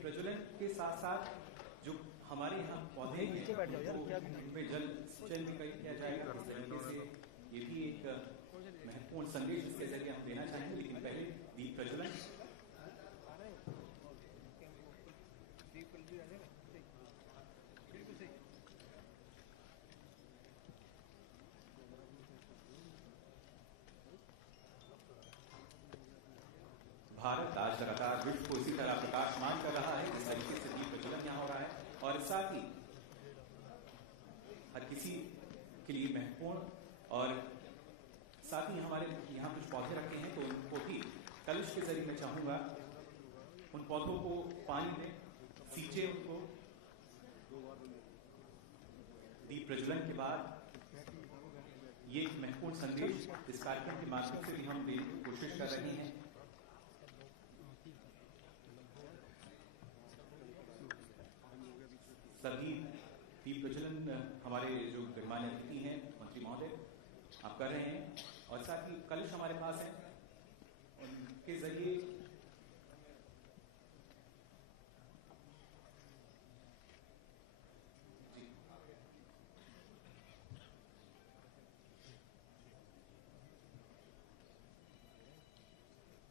दीप प्रज्वलन के साथ साथ जो हमारे यहाँ पौधे हैं उनपे जल सिंचन भी किया जाएगा। इस तरीके से ये भी एक महत्वपूर्ण संदेश इसके जरिए हम देना चाहेंगे। लेकिन पहले दीप प्रज्वलन। भारत आज लगातार विश्व को इसी तरह प्रकाशमान कर रहा है जिस तरीके से दीप प्रज्वलन यहाँ हो रहा है, और साथ ही हर किसी के लिए महत्वपूर्ण, और साथ ही हमारे यहाँ कुछ पौधे रखे हैं तो उनको भी कलश के जरिए मैं चाहूंगा उन पौधों को पानी में सींचे उनको। दीप प्रज्वलन के बाद ये एक महत्वपूर्ण संदेश इस कार्यक्रम के माध्यम से भी हम देने की कोशिश कर रहे हैं। सभी दीप प्रज्वलन हमारे जो गणमान्य अतिथि हैं, मंत्री महोदय आप कर रहे हैं, और साथ ही कलश हमारे पास है, उनके जरिए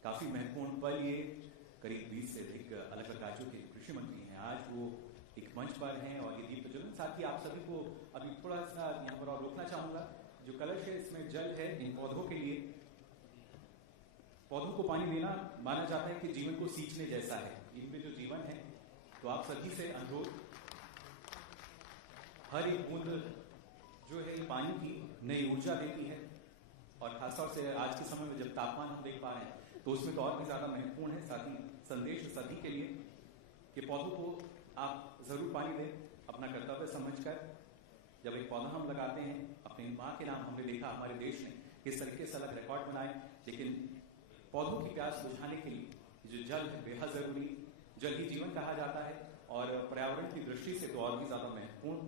काफी महत्वपूर्ण पल ये। करीब 20 से अधिक अलग अलग राज्यों के कृषि मंत्री हैं, आज वो एक मंच पर हैं और ये दीप प्रज्वलन। साथ ही आप सभी को अभी थोड़ा सा यहाँ पर और रोकना चाहूंगा। जो कलश है इसमें जल है इन पौधों के लिए। पौधों को पानी देना माना जाता है कि जीवन को सींचने जैसा है, इनमें जो जीवन है। तो आप सभी से अनुरोध, हर एक बूंद जो है पानी की नई ऊर्जा देती है, और खासतौर से आज के समय में जब तापमान हम देख पा रहे हैं तो उसमें तो और भी ज्यादा महत्वपूर्ण है। साथ ही संदेश सभी के लिए कि पौधों को आप जरूर पानी दें अपना कर्तव्य समझकर। जब एक पौधा हम लगाते हैं अपनी माँ के नाम, हमने देखा हमारे देश ने किस तरीके से अलग रिकॉर्ड बनाए, लेकिन पौधों की प्यास बुझाने के लिए जो जल है बेहद जरूरी। जल ही जीवन कहा जाता है, और पर्यावरण की दृष्टि से तो और भी ज्यादा महत्वपूर्ण।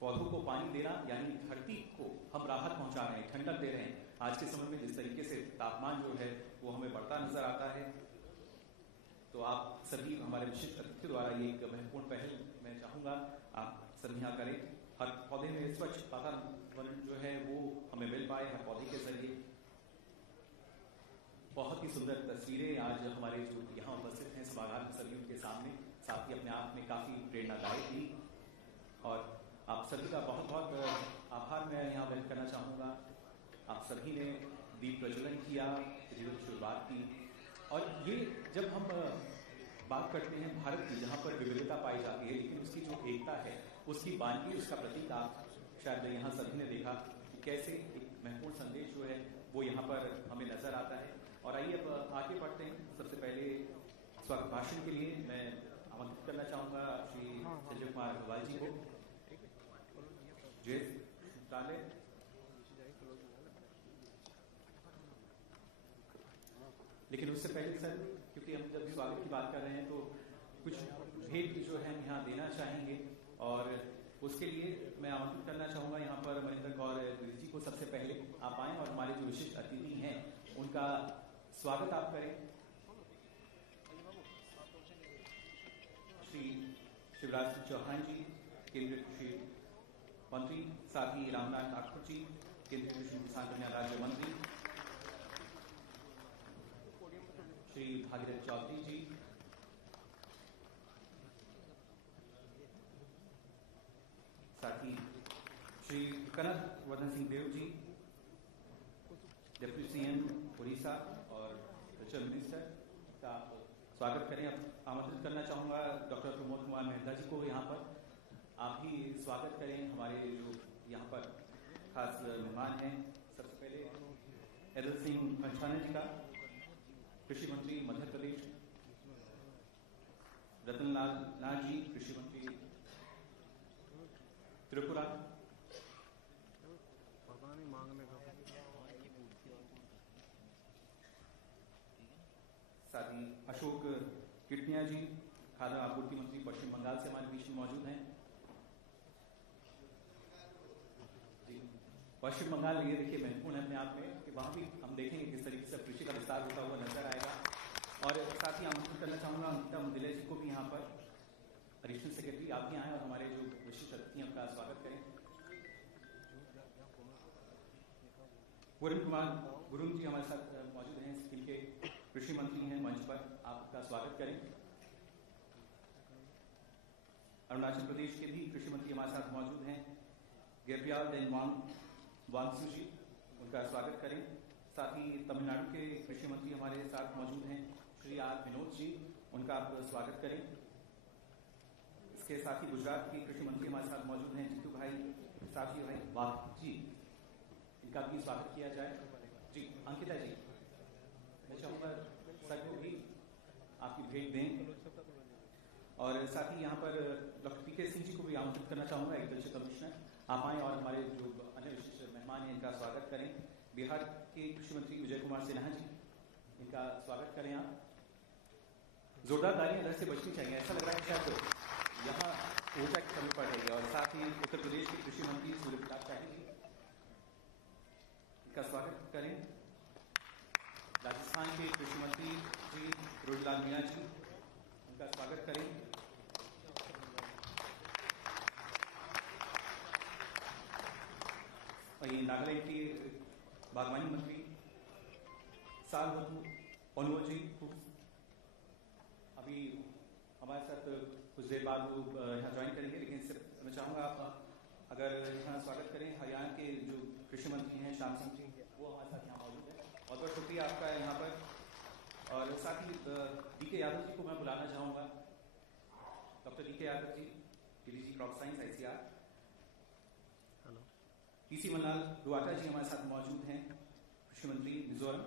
पौधों को पानी देना यानी धरती को हम राहत पहुंचा रहे हैं, ठंडक दे रहे हैं। आज के समय में जिस तरीके से तापमान जो है वो हमें बढ़ता नजर आता है, तो आप सभी हमारे विशिष्ट अतिथि द्वारा ये एक महत्वपूर्ण पहल मैं चाहूंगा आप सभी यहाँ करें। हर पौधे में स्वच्छ वातावरण जो है वो हमें मिल पाए हर पौधे के जरिए। बहुत ही सुंदर तस्वीरें आज हमारे जो यहाँ उपस्थित हैं सभागार में सभी उनके सामने, साथ ही अपने आप में काफी प्रेरणादायक थी। और आप सभी का बहुत बहुत आभार मैं यहाँ व्यक्त करना चाहूंगा। आप सभी ने दीप प्रज्वलन किया, शुरुआत की, और ये जब हम बात करते हैं भारत की, जहाँ पर विविधता पाई जाती है लेकिन उसकी जो एकता है, उसकी बानगी, उसका प्रतीक आप शायद यहाँ सभी ने देखा कि कैसे एक महत्वपूर्ण संदेश जो है वो यहाँ पर हमें नजर आता है। और आइए अब आगे बढ़ते हैं। सबसे पहले स्वागत भाषण के लिए मैं आमंत्रित करना चाहूंगा श्री संजय कुमार अग्रवाल जी को। लेकिन उससे पहले सर, क्योंकि हम जब स्वागत की बात कर रहे हैं तो कुछ भेंट जो है हम यहाँ देना चाहेंगे, और उसके लिए मैं आमंत्रित करना चाहूंगा यहाँ पर मनिंदर कौर द्विवेदी जी को। सबसे पहले आप आए और हमारे जो विशिष्ट अतिथि हैं उनका स्वागत आप करें। श्री शिवराज सिंह चौहान जी, केंद्रीय कृषि मंत्री, साथ ही रामनाथ ठाकुर जी, केंद्रीय कृषि किसान कल्याण राज्य मंत्री, श्री भागीरथ चौधरी जी, साथ ही श्री कनक वर्धन सिंह देव जी, डिप्टी सीएम उड़ीसा और कल्चर मिनिस्टर का स्वागत करें। आमंत्रित करना चाहूंगा डॉक्टर प्रमोद कुमार मेहता जी को यहाँ पर। आप ही स्वागत करें हमारे जो यहाँ पर खास मेहमान हैं। सबसे पहले एदल सिंह पंचाना जी का, कृषि मंत्री मध्य प्रदेश, रतन लाल नाथ जी, कृषि मंत्री त्रिपुरा, साथ ही अशोक किटनिया जी, खाद्य आपूर्ति मंत्री पश्चिम बंगाल से हमारे बीच में मौजूद हैं। पश्चिम बंगाल ये देखिए महत्वपूर्ण है अपने आप में कि वहां भी हम देखेंगे किस तरीके से कृषि का विस्तार होता हुआ नजर आएगा। और साथ ही आमंत्रित करना चाहूँगा अंकिता मुदिले जी को भी यहाँ पर, एडिशनल सेक्रेटरी, आप भी आए और हमारे जो विशिष्ट अतिथि हैं उनका स्वागत करें। वरुण कुमार गुरुंग जी हमारे साथ मौजूद हैं, स्किल के कृषि मंत्री हैं, मंच पर आपका स्वागत करें। अरुणाचल प्रदेश के भी कृषि मंत्री हमारे साथ मौजूद हैं, गेब्रियल वांगसु जी, उनका स्वागत करें। साथ ही तमिलनाडु के कृषि मंत्री हमारे साथ मौजूद हैं, श्री आर विनोद जी, उनका आप स्वागत करें। इसके साथ ही गुजरात के कृषि मंत्री हमारे साथ मौजूद हैं, जीतू भाई साथी भाई वाह जी, इनका भी स्वागत किया जाए। जी अंकिता जी, मैं चाहूँगा सर को भी आपकी भेंट दें, और साथ ही यहाँ पर डॉक्टर पीके सिंह जी को भी आमंत्रित करना चाहूँगा, एग्रीकल्चर कमिश्नर, आप आएँ और हमारे जो अन्य विशिष्ट मेहमान हैं इनका स्वागत करें। बिहार के कृषि मंत्री विजय कुमार सिन्हा जी, इनका स्वागत करें आप। जोरदार तालियां इधर से बजनी चाहिए, ऐसा लग रहा है शायद यहाँ ऊर्जा की कमी पड़ रही है। और साथ ही उत्तर प्रदेश के कृषि मंत्री सूर्य प्रताप शाही जी, इनका स्वागत करें। राजस्थान के कृषि मंत्री श्री रोहितलाल मीणा जी, उनका स्वागत करें। वहीं नागालैंड के बागवानी मंत्री सालवतु ओनवो जी अभी हमारे साथ कुछ देर बाद वो यहाँ ज्वाइन करेंगे, लेकिन सिर्फ मैं चाहूँगा आप अगर यहाँ स्वागत करें। हरियाणा के जो कृषि मंत्री हैं श्याम सिंह जी, वो हमारे साथ यहाँ मौजूद है, बहुत बहुत शुक्रिया आपका यहाँ पर। और साथ ही DK यादव जी को मैं बुलाना चाहूँगा, doctor DK Yadav ji, DDG crop science ICR। PC मन्नाल दुआटा जी हमारे साथ मौजूद हैं, कृषि मंत्री मिजोरम,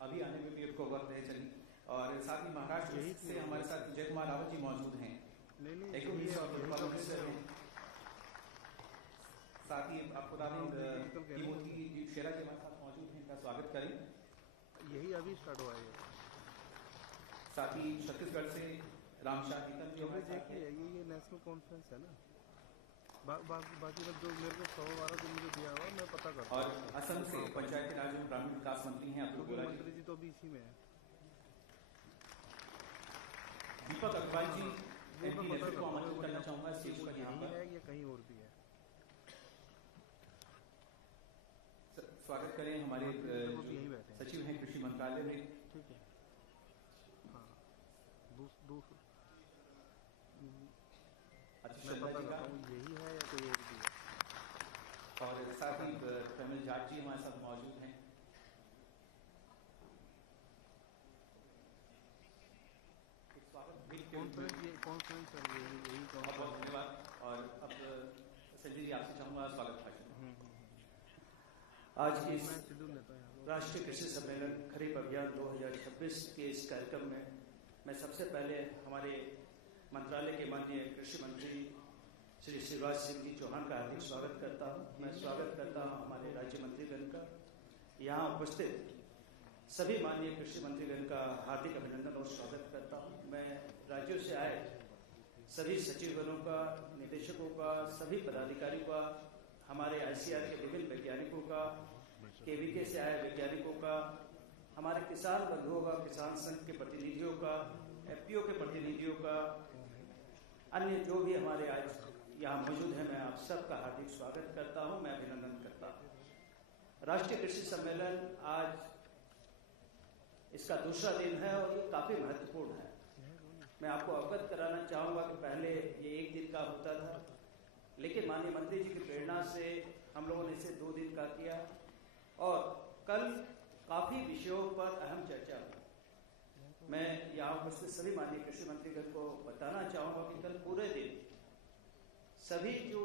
अभी आने में भी आपको वक्त है चलिए। और साथ ही महाराष्ट्र से हमारे साथ विजय कुमार रावत जी मौजूद हैं, साथ ही आपको बता दें मोदी शेरा जी हमारे साथ मौजूद हैं, इनका स्वागत करें। यही अभी स्टार्ट हुआ है। साथ ही छत्तीसगढ़ से रामशाह नीतम जी हमारे साथ हैं। ये नेशनल कॉन्फ्रेंस है ना, बाकी जो मेरे को 112 जो मुझे दिया हुआ मैं पता करता हूँ। और असम से पंचायती राज एवं ग्रामीण विकास मंत्री हैं अब्दुल गोला मंत्री जी, तो भी इसी में है। दीपक अग्रवाल जी को आमंत्रित करना चाहूंगा स्टेज पर, यहाँ पर है या कहीं और भी है। स्वागत करें हमारे सचिव हैं कृषि मंत्रालय में। ठीक है, हाँ मैं पता करता हूँ यही है या कोई और भी है। और साथ ही प्रमिल जाट जी हमारे साथ मौजूद हैं। कॉन्फ्रेंस यही बहुत धन्यवाद। और अब संजय जी आपसे चाहूँगा स्वागत भाषण। आज की राष्ट्रीय कृषि सम्मेलन खरीफ अभियान 2026 के इस कार्यक्रम में मैं सबसे पहले हमारे मंत्रालय के माननीय कृषि मंत्री श्री शिवराज सिंह जी चौहान का हार्दिक स्वागत करता हूं। मैं स्वागत करता हूं हमारे राज्य मंत्रीगण का, यहाँ उपस्थित सभी माननीय कृषि मंत्रीगण का हार्दिक अभिनंदन और स्वागत करता हूं। मैं राज्यों से आए सभी सचिवगणों का, निदेशकों का, सभी पदाधिकारियों का, हमारे ICR के विभिन्न वैज्ञानिकों का, KVK से आए वैज्ञानिकों का, हमारे किसान बंधुओं का, किसान संघ के प्रतिनिधियों का, FPO के प्रतिनिधियों का, अन्य जो भी हमारे आज यहाँ मौजूद हैं, मैं आप सबका हार्दिक स्वागत करता हूँ, मैं अभिनंदन करता हूँ। राष्ट्रीय कृषि सम्मेलन आज इसका दूसरा दिन है और ये काफी महत्वपूर्ण है। मैं आपको अवगत कराना चाहूंगा कि पहले ये 1 दिन का होता था, लेकिन माननीय मंत्री जी की प्रेरणा से हम लोगों ने इसे 2 दिन का किया और कल काफी विषयों पर अहम चर्चा हुई। मैं यहाँ उपस्थित सभी माननीय कृषि मंत्रीगण को बताना चाहूंगा कि कल पूरे दिन सभी जो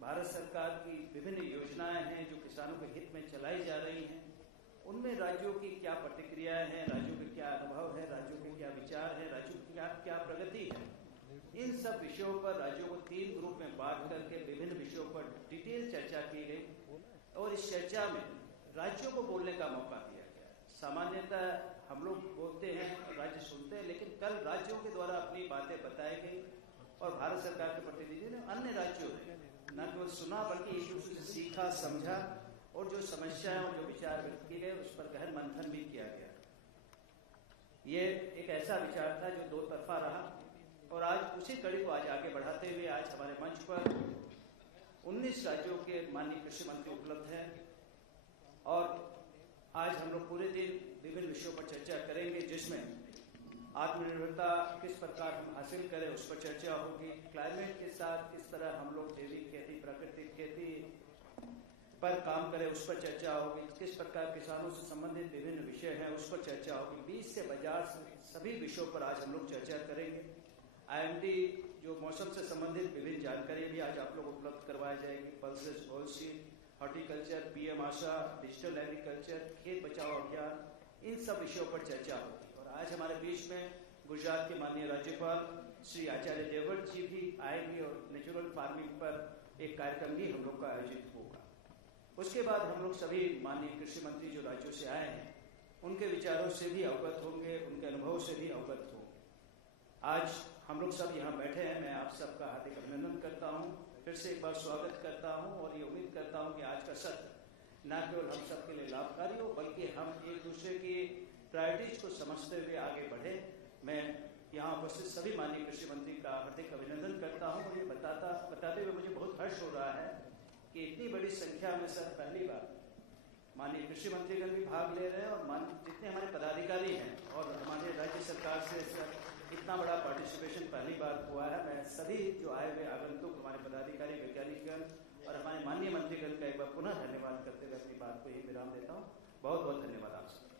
भारत सरकार की विभिन्न योजनाएं हैं जो किसानों के हित में चलाई जा रही हैं, उनमें राज्यों की क्या प्रतिक्रियाएं हैं, राज्यों के क्या अनुभव है, राज्यों के क्या विचार है, राज्यों की क्या प्रगति है, इन सब विषयों पर राज्यों को 3 ग्रुप में बांट करके विभिन्न विषयों पर डिटेल चर्चा की गई और इस चर्चा में राज्यों को बोलने का मौका दिया गया। सामान्यतः हम लोग बोलते हैं, राज्य सुनते हैं, लेकिन कल राज्यों के द्वारा अपनी बातें बताई गई और भारत सरकार के प्रतिनिधियों ने अन्य राज्यों ने न केवल सुना बल्कि एक दूसरे से सीखा, समझा और जो समस्याएं और जो विचार व्यक्त किए गए उस पर गहन मंथन भी किया गया। ये एक ऐसा विचार था जो दो तरफा रहा और आज उसी कड़ी को आज आगे बढ़ाते हुए आज हमारे मंच पर 19 राज्यों के माननीय कृषि मंत्री उपलब्ध हैं और आज हम लोग पूरे दिन विभिन्न विषयों पर चर्चा करेंगे, जिसमें आत्मनिर्भरता किस प्रकार हम हासिल करें उस पर चर्चा होगी, क्लाइमेट के साथ किस तरह हम लोग जैविक खेती प्राकृतिक खेती पर काम करें उस पर चर्चा होगी, किस प्रकार किसानों से संबंधित विभिन्न विषय हैं उस पर चर्चा होगी, बीज से बाजार सभी विषयों पर आज हम लोग चर्चा करेंगे। IMD जो मौसम से संबंधित विभिन्न जानकारी भी आज आप लोग उपलब्ध करवाई जाएगी, पल्सेस ऑयलसीड, हॉर्टिकल्चर, PM आशा, डिजिटल एग्रीकल्चर, खेत बचाओ अभियान, इन सब विषयों पर चर्चा होगी। और आज हमारे बीच में गुजरात के माननीय राज्यपाल श्री आचार्य देवव्रत जी भी आएंगे और नेचुरल फार्मिंग पर एक कार्यक्रम भी हम लोग का आयोजित होगा। उसके बाद हम लोग सभी माननीय कृषि मंत्री जो राज्यों से आए हैं उनके विचारों से भी अवगत होंगे, उनके अनुभव से भी अवगत होंगे। आज हम लोग सब यहाँ बैठे हैं, मैं आप सबका हार्दिक अभिनंदन करता हूँ, फिर से एक बार स्वागत करता हूँ और ये उम्मीद करता हूँ कि आज का सत्र न केवल हम सबके लिए लाभकारी हो बल्कि हम एक दूसरे की प्रायोरिटीज को समझते हुए आगे बढ़े। मैं यहाँ उपस्थित सभी माननीय कृषि मंत्री का हार्दिक अभिनंदन करता हूँ और ये बताते हुए मुझे बहुत हर्ष हो रहा है कि इतनी बड़ी संख्या में सर पहली बार माननीय कृषि मंत्रीगण भी भाग ले रहे हैं और जितने हमारे पदाधिकारी हैं और हमारे राज्य सरकार से सर इतना बड़ा पार्टिसिपेशन पहली बार हुआ है। मैं सभी जो आए हुए आगंतुक हमारे पदाधिकारी वैज्ञानिकगण और हमारे माननीय मंत्रीगण का एक बार पुनः धन्यवाद करते हुए अपनी बात को यही विराम देता हूँ। बहुत बहुत धन्यवाद आप सबका।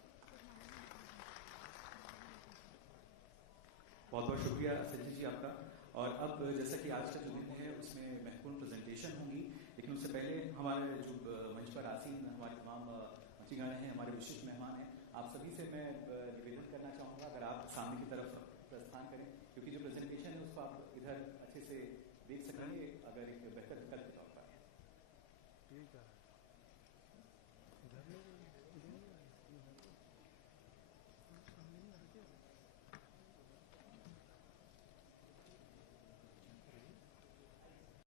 बहुत बहुत शुक्रिया संजय जी आपका। और अब जैसा कि आज का जो दिन है उसमें महत्वपूर्ण प्रेजेंटेशन होंगी, लेकिन उससे पहले हमारे जो मंच पर आसीन हमारे तमाम मंत्रीगण हैं, हमारे विशिष्ट मेहमान हैं, आप सभी से मैं निवेदन करना चाहूँगा अगर आप सामने की तरफ प्रस्थान करें, क्योंकि जो प्रेजेंटेशन है उसको आप इधर अच्छे से देख सकेंगे अगर एक बेहतर विकल्प के तौर पर। ठीक है।